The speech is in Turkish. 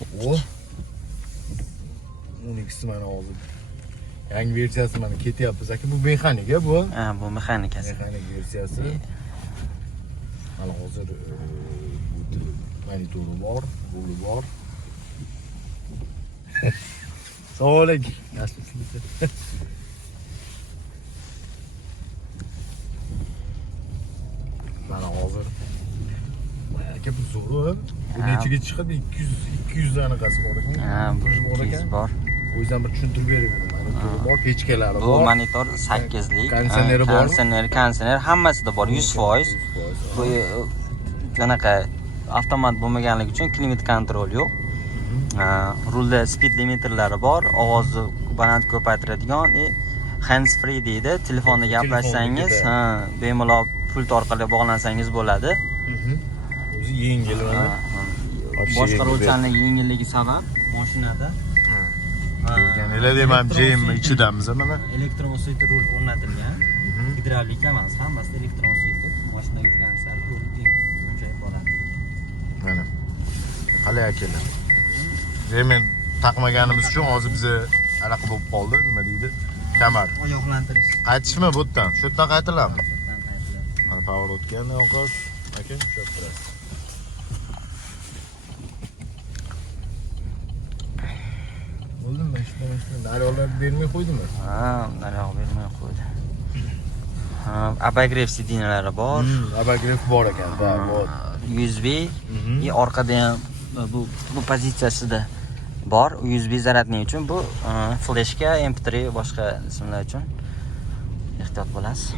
O. 12'si mana hozir. Yangi versiyasi mana ketyapmiz aka. Bu mexanik a bu. Ha, bu mexanikasi. Mexanik versiyasi. Mana hozir e, monitori bor, ruli bor. Assalomu alaykum. Yaxshimisizlar? Mana hozir aka bu zo'r. Bu Ha. nechaga chiqadi? 200 200 anaqasi bor ekan. Ha, bu bor 200 ekan. bor. O'zingizdan bir tushuntirib bering bor, pechkalari Bu bor. monitor 8 lik. Konditsioneri bormi? Konditsioner, konditsioner hammasida bor 100%. Bu e, qanaqa avtomat bo'lmaganligi uchun klimat kontrol yo'q. Rulda speed limiterlari bor, ovozni baland ko'paytiradigan e, hands free deydi. Telefonda gaplashsangiz, bemalol pult orqali bog'lansangiz bo'ladi. yengilini. boshqa ro'lchanli yengilligi sabab mashinada Elə deyim MCM 2-dəmiz mənə. Elektromosveti rul o'rnatilgan. Gidravlika emas, hammasi elektromosveti. Mashina yurgan sari rul kengayib boradi. Mana. Qalay akalar. Demak, taqmaganimiz uchun hozir bizga anaqa bo'lib qoldi, nima deydi? Kamar. Oyoqlantirish. Qaytishmi bu yerdan? Shu yerdan qaytilamiz. Mana power o'tganda yoqasiz. Aka, tushib turasiz. Daryolar bermay qo'ydimi? Ha, naryoq bermay qo'ydi. Abagrev sidinalari bor. Hmm, abagrev bor ekan, bor. USB Mhm. и orqada ham bu bu pozitsiyasida bor. USB zaryadnik uchun bu fleshka, MP3 boshqa ismlar uchun ehtiyot bo'lasiz.